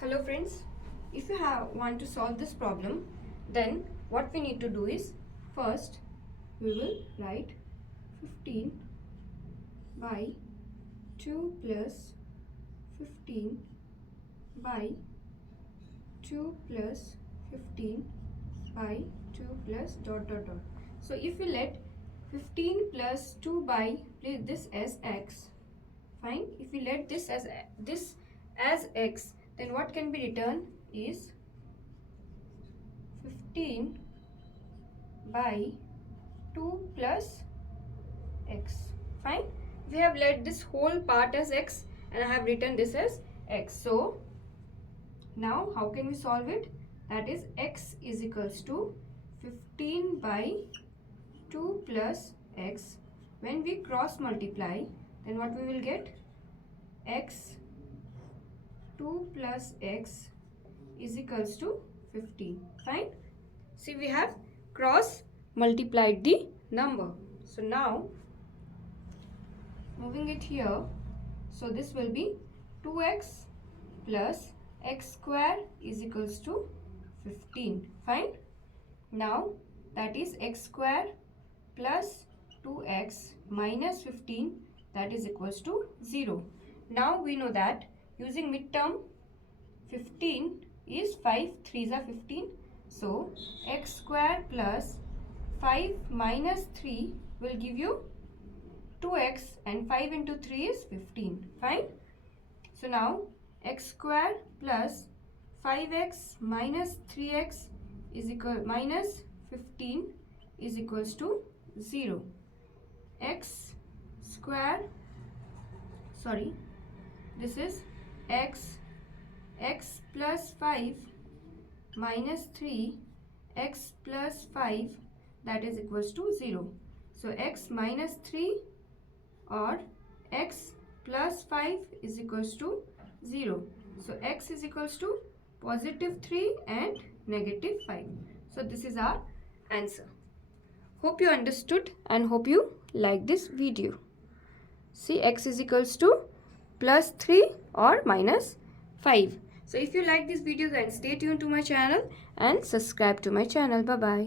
Hello friends, if you want to solve this problem, then what we need to do is, first we will write 15 by 2 plus 15 by 2 plus 15 by 2 plus dot dot dot. So if we let 15 plus 2 by this as x, fine. If we let this as x, then what can be written is 15 by 2 plus x. Fine. We have let this whole part as x and I have written this as x. So now how can we solve it? That is, x is equals to 15 by 2 plus x. When we cross multiply, then what we will get? X 2 plus x is equals to 15. Fine. See, we have cross multiplied the number. So now moving it here, so this will be 2x plus x square is equals to 15. Fine. Now that is x square plus 2x minus 15, that is equals to 0. Now we know that using midterm, 15 is 5 3s are 15. So x square plus 5 minus 3 will give you 2x, and 5 into 3 is 15. Fine. So now x square plus 5x minus 3x is equal minus 15 is equals to 0. X square, sorry, this is x plus 5 minus 3 x plus 5, that is equals to 0. So x minus 3 or x plus 5 is equals to 0. So x is equals to positive 3 and negative 5. So this is our answer. Hope you understood and hope you like this video. See, x is equals to plus 3 or minus 5. So if you like this video, then stay tuned to my channel and subscribe to my channel. Bye bye.